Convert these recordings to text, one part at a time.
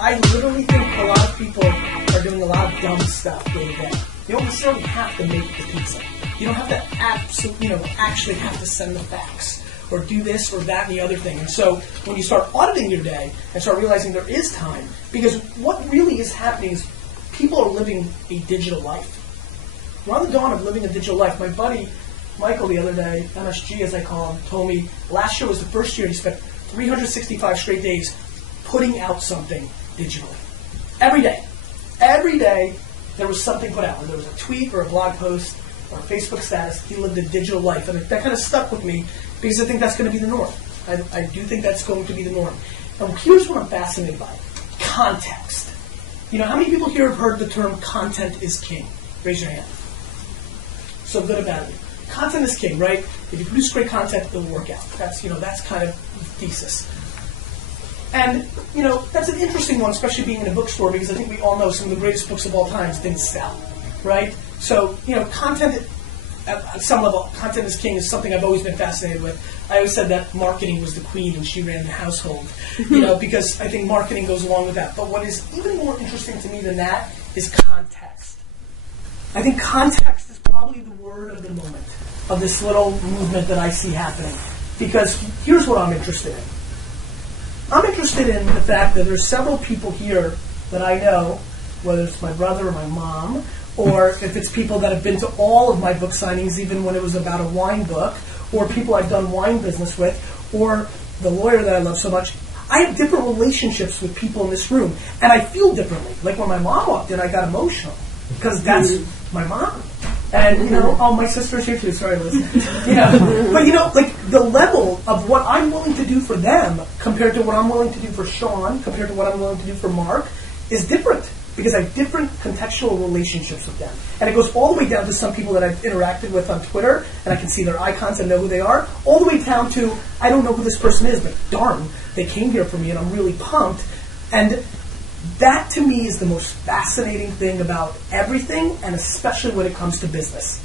I literally think a lot of people are doing a lot of dumb stuff day to day. You don't necessarily have to make the pizza. You don't have to actually have to send the fax or do this or that and the other thing. And so when you start auditing your day and start realizing there is time, because what really is happening is people are living a digital life. We're on the dawn of living a digital life. My buddy Michael the other day, MSG as I call him, told me last year was the first year he spent 365 straight days putting out something digitally. Every day. Every day there was something put out. Whether there was a tweet or a blog post or a Facebook status, he lived a digital life. And that kind of stuck with me because I think that's going to be the norm. I do think that's going to be the norm. And here's what I'm fascinated by. Context. You know, how many people here have heard the term content is king? Raise your hand. So good about it. Content is king, right? If you produce great content, it'll work out. That's kind of the thesis. And, that's an interesting one, especially being in a bookstore, because I think we all know some of the greatest books of all time didn't sell, right? So, content, at some level, content is king is something I've always been fascinated with. I always said that marketing was the queen and she ran the household, because I think marketing goes along with that. But what is even more interesting to me than that is context. I think context is probably the word of the moment of this little movement that I see happening. Because here's what I'm interested in. I'm interested in the fact that there's several people here that I know, whether it's my brother or my mom, or if it's people that have been to all of my book signings, even when it was about a wine book, or people I've done wine business with, or the lawyer that I love so much. I have different relationships with people in this room, and I feel differently. Like when my mom walked in, I got emotional, because that's my mom. And, my sister's here too, sorry, Liz. But, like, the level of what I'm willing to do for them compared to what I'm willing to do for Sean, compared to what I'm willing to do for Mark, is different. Because I have different contextual relationships with them. And it goes all the way down to some people that I've interacted with on Twitter, and I can see their icons and know who they are, all the way down to, I don't know who this person is, but darn, they came here for me, and I'm really pumped. And that, to me, is the most fascinating thing about everything, and especially when it comes to business.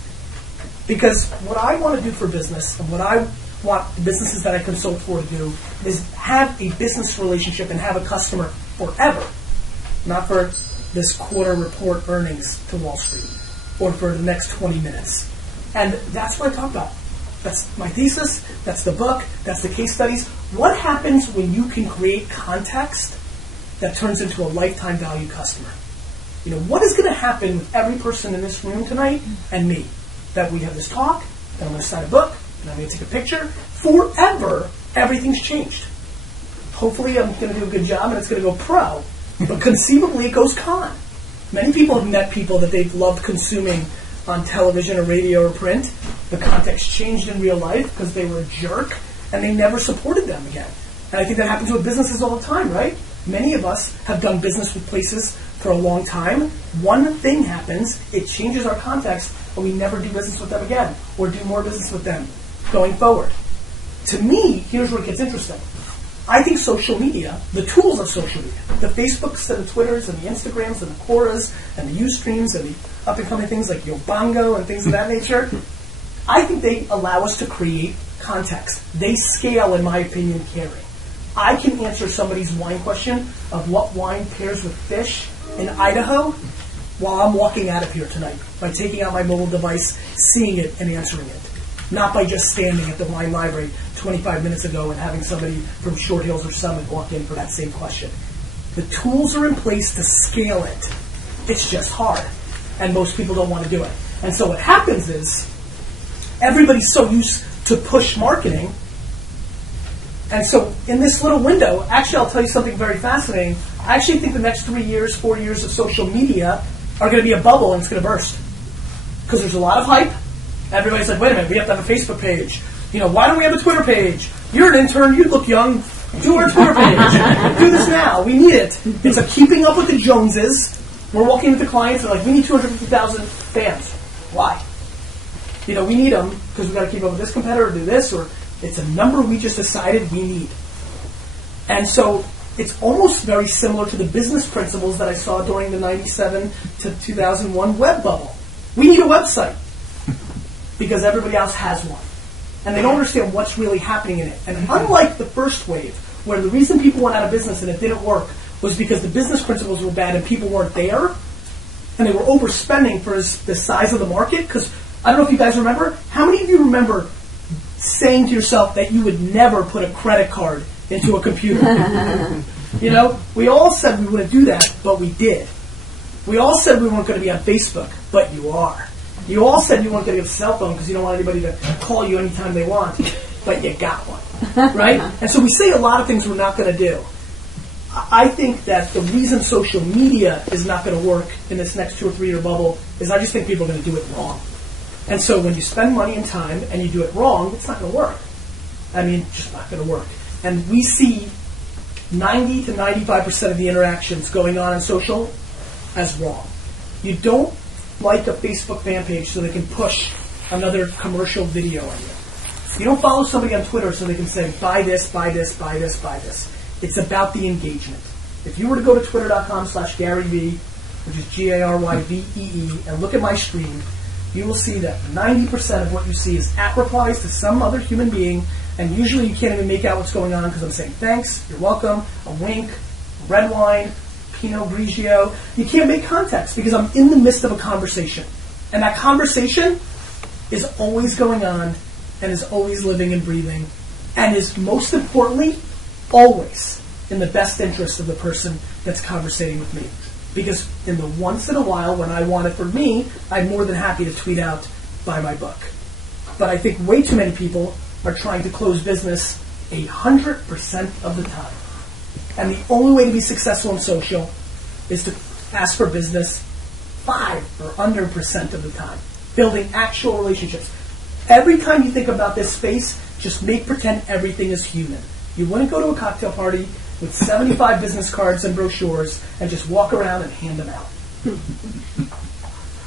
Because what I want to do for business, and what I want the businesses that I consult for to do, is have a business relationship and have a customer forever. Not for this quarter report earnings to Wall Street, or for the next 20 minutes. And that's what I talk about. That's my thesis, that's the book, that's the case studies. What happens when you can create context that turns into a lifetime value customer? What is going to happen with every person in this room tonight and me? That we have this talk, that I'm going to sign a book, and I'm going to take a picture. Forever, everything's changed. Hopefully I'm going to do a good job and it's going to go pro. But conceivably, it goes con. Many people have met people that they've loved consuming on television or radio or print. The context changed in real life because they were a jerk, and they never supported them again. And I think that happens with businesses all the time, right? Many of us have done business with places for a long time. One thing happens, it changes our context, and we never do business with them again, or do more business with them going forward. To me, here's where it gets interesting. I think social media, the tools of social media, the Facebooks and the Twitters and the Instagrams and the Quoras and the Ustreams and the up-and-coming things like Yobongo and things of that nature, I think they allow us to create context. They scale, in my opinion, carry. I can answer somebody's wine question of what wine pairs with fish in Idaho while I'm walking out of here tonight by taking out my mobile device, seeing it, and answering it. Not by just standing at the wine library 25 minutes ago and having somebody from Short Hills or Summit walk in for that same question. The tools are in place to scale it. It's just hard. And most people don't want to do it. And so what happens is everybody's so used to push marketing. And so in this little window, actually I'll tell you something very fascinating. I actually think the next 3 years, 4 years of social media are going to be a bubble and it's going to burst. Because there's a lot of hype. Everybody's like, wait a minute, we have to have a Facebook page. Why don't we have a Twitter page? You're an intern, you look young. Do our Twitter page. Do this now. We need it. It's a keeping up with the Joneses. We're walking with the clients and like, we need 250,000 fans. Why? We need them because we've got to keep up with this competitor or do this, or it's a number we just decided we need. And so it's almost very similar to the business principles that I saw during the 97 to 2001 web bubble. We need a website because everybody else has one. And they don't understand what's really happening in it. And unlike the first wave, where the reason people went out of business and it didn't work was because the business principles were bad and people weren't there, and they were overspending for the size of the market. Because I don't know if you guys remember, how many of you remember saying to yourself that you would never put a credit card into a computer? You know, we all said we wouldn't do that, but we did. We all said we weren't going to be on Facebook, but you are. You all said you weren't going to get a cell phone because you don't want anybody to call you anytime they want, but you got one, right? And so we say a lot of things we're not going to do. I think that the reason social media is not going to work in this next 2 or 3 year bubble is I just think people are going to do it wrong. And so when you spend money and time and you do it wrong, it's not going to work. I mean, it's just not going to work. And we see 90 to 95% of the interactions going on in social as wrong. You don't like a Facebook fan page so they can push another commercial video on you. You don't follow somebody on Twitter so they can say, buy this, buy this, buy this, buy this. It's about the engagement. If you were to go to twitter.com/GaryVee, which is GaryVee, and look at my screen, you will see that 90% of what you see is at replies to some other human being, and usually you can't even make out what's going on because I'm saying thanks, you're welcome, a wink, red wine, Pinot Grigio. You can't make context because I'm in the midst of a conversation. And that conversation is always going on and is always living and breathing and is, most importantly, always in the best interest of the person that's conversating with me. Because in the once in a while, when I want it for me, I'm more than happy to tweet out, buy my book. But I think way too many people are trying to close business 100% of the time. And the only way to be successful in social is to ask for business 5 or under % of the time. Building actual relationships. Every time you think about this space, just make pretend everything is human. You wouldn't go to a cocktail party with 75 business cards and brochures and just walk around and hand them out.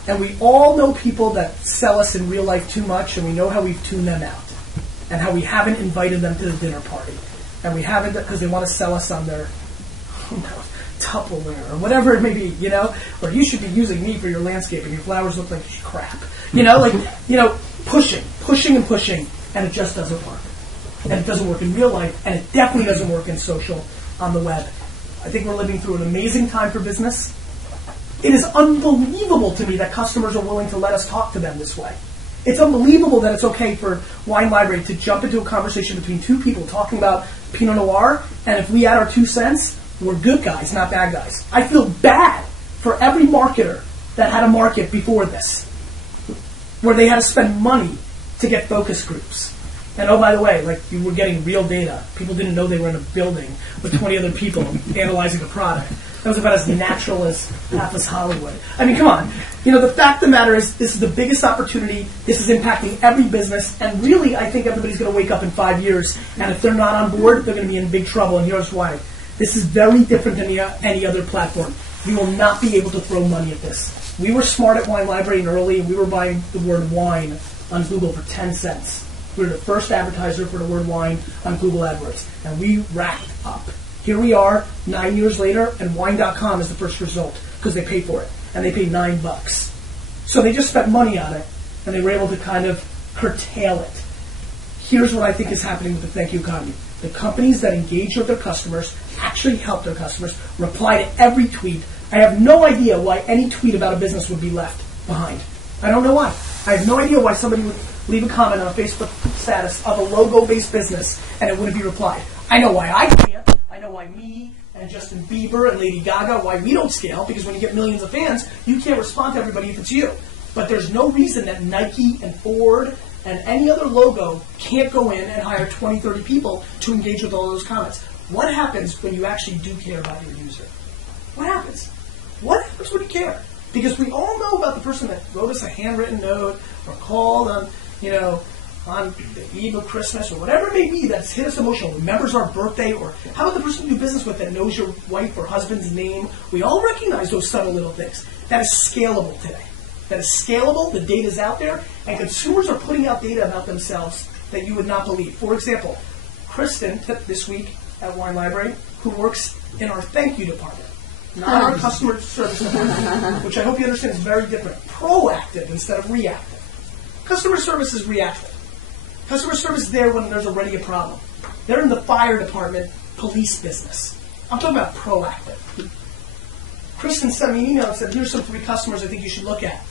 And we all know people that sell us in real life too much, and we know how we've tuned them out and how we haven't invited them to the dinner party. And we haven't because they want to sell us on their Tupperware or whatever it may be, you know? Or you should be using me for your landscaping. Your flowers look like crap. Pushing and pushing, and it just doesn't work. And it doesn't work in real life, and it definitely doesn't work in social on the web. I think we're living through an amazing time for business. It is unbelievable to me that customers are willing to let us talk to them this way. It's unbelievable that it's okay for Wine Library to jump into a conversation between 2 people talking about Pinot Noir, and if we add our 2 cents, we're good guys, not bad guys. I feel bad for every marketer that had a market before this, where they had to spend money to get focus groups. And oh, by the way, like, you were getting real data. People didn't know they were in a building with 20 other people analyzing a product. That was about as natural as Atlas Hollywood. I mean, come on. The fact of the matter is, this is the biggest opportunity. This is impacting every business. And really, I think everybody's going to wake up in 5 years. And if they're not on board, they're going to be in big trouble. And here's why. This is very different than any other platform. You will not be able to throw money at this. We were smart at Wine Library and early, and we were buying the word wine on Google for 10 cents. We were the first advertiser for the word wine on Google AdWords. And we racked up. Here we are, 9 years later, and wine.com is the first result because they pay for it. And they paid $9. So they just spent money on it, and they were able to kind of curtail it. Here's what I think is happening with the thank you economy. The companies that engage with their customers actually help their customers, reply to every tweet. I have no idea why any tweet about a business would be left behind. I don't know why. I have no idea why somebody would leave a comment on a Facebook status of a logo-based business and it wouldn't be replied. I know why I can't. I know why me and Justin Bieber and Lady Gaga, why we don't scale, because when you get millions of fans, you can't respond to everybody if it's you. But there's no reason that Nike and Ford and any other logo can't go in and hire 20, 30 people to engage with all those comments. What happens when you actually do care about your user? What happens? What happens when you care? Because we all know about the person that wrote us a handwritten note or called on the eve of Christmas or whatever it may be that's hit us emotional, remembers our birthday, or how about the person you do business with that knows your wife or husband's name? We all recognize those subtle little things. That is scalable today. That is scalable, the data's out there, and consumers are putting out data about themselves that you would not believe. For example, Kristen, this week at Wine Library, who works in our thank you department, not our customer service department, which I hope you understand is very different. Proactive instead of reactive. Customer service is reactive. Customer service is there when there's already a problem. They're in the fire department, police business. I'm talking about proactive. Kristen sent me an email and said, here's some 3 customers I think you should look at.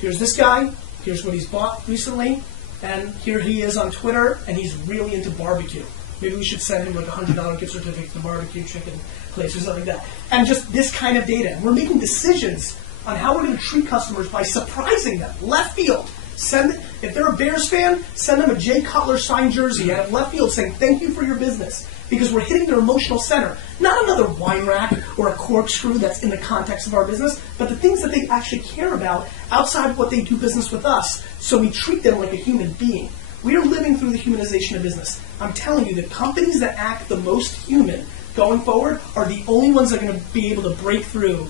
Here's this guy, here's what he's bought recently, and here he is on Twitter, and he's really into barbecue. Maybe we should send him like a $100 gift certificate to the barbecue chicken place or something like that. And just this kind of data. And we're making decisions on how we're going to treat customers by surprising them. Left field. If they're a Bears fan, send them a Jay Cutler signed jersey out of left field saying, thank you for your business. Because we're hitting their emotional center. Not another wine rack or a corkscrew that's in the context of our business, but the things that they actually care about outside of what they do business with us, so we treat them like a human being. We are living through the humanization of business. I'm telling you, the companies that act the most human going forward are the only ones that are going to be able to break through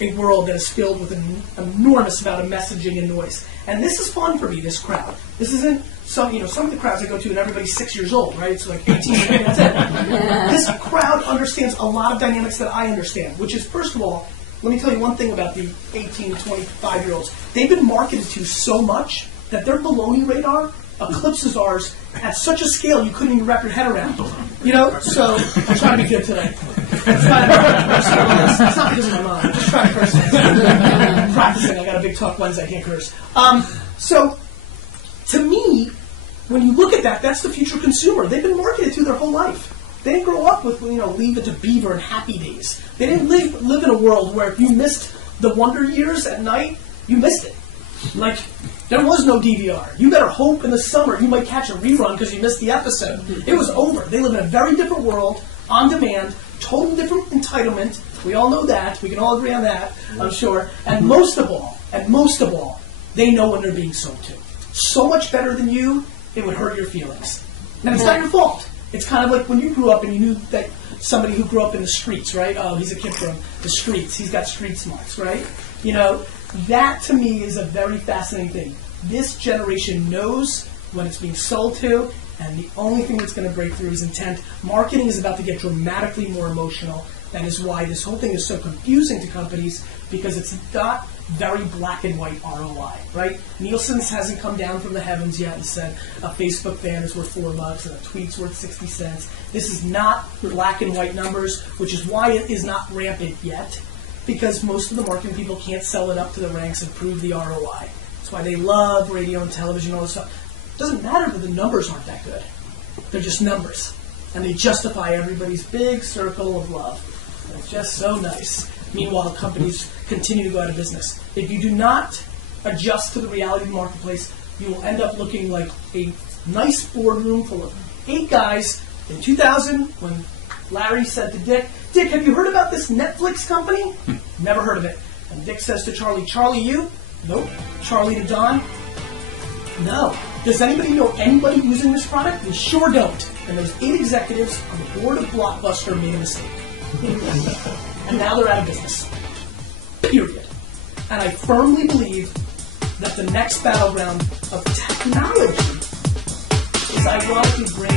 a world that is filled with an enormous amount of messaging and noise. And this is fun for me, this crowd. This isn't some of the crowds I go to and everybody's 6 years old, right? It's like 18 and that's it. This crowd understands a lot of dynamics that I understand, which is, first of all, let me tell you one thing about the 18 to 25-year-olds. They've been marketed to so much that their baloney radar eclipses ours at such a scale you couldn't even wrap your head around. So I'm trying to be good today. It's not because of my mom. I'm just trying to curse. Practicing. I got a big talk Wednesday. I can't curse. So to me, when you look at that, that's the future consumer. They've been marketed to their whole life. They didn't grow up with Leave It to Beaver and Happy Days. They didn't live in a world where if you missed the Wonder Years at night, you missed it. Like, there was no DVR. You better hope in the summer you might catch a rerun because you missed the episode. It was over. They live in a very different world, on demand, totally different entitlement. We all know that. We can all agree on that, I'm sure. And most of all, they know when they're being sold to. So much better than you, it would hurt your feelings. And it's not your fault. It's kind of like when you grew up and you knew that somebody who grew up in the streets, right? Oh, he's a kid from the streets. He's got street smarts, right? That to me is a very fascinating thing. This generation knows when it's being sold to, and the only thing that's going to break through is intent. Marketing is about to get dramatically more emotional. That is why this whole thing is so confusing to companies, because it's not very black and white ROI, right? Nielsen's hasn't come down from the heavens yet and said a Facebook fan is worth $4 and a tweet's worth 60 cents. This is not black and white numbers, which is why it is not rampant yet, because most of the marketing people can't sell it up to the ranks and prove the ROI. That's why they love radio and television and all this stuff. It doesn't matter that the numbers aren't that good. They're just numbers. And they justify everybody's big circle of love. And it's just so nice. Meanwhile, companies continue to go out of business. If you do not adjust to the reality of the marketplace, you will end up looking like a nice boardroom full of 8 guys in 2000 when Larry said to Dick, "Dick, have you heard about this Netflix company?" Never heard of it. And Dick says to Charlie, "Charlie, you?" "Nope." Charlie to Don, "No." "Does anybody know anybody using this product?" "We sure don't." And those 8 executives on the board of Blockbuster made a mistake. And now they're out of business. Period. And I firmly believe that the next battleground of technology is ironically brand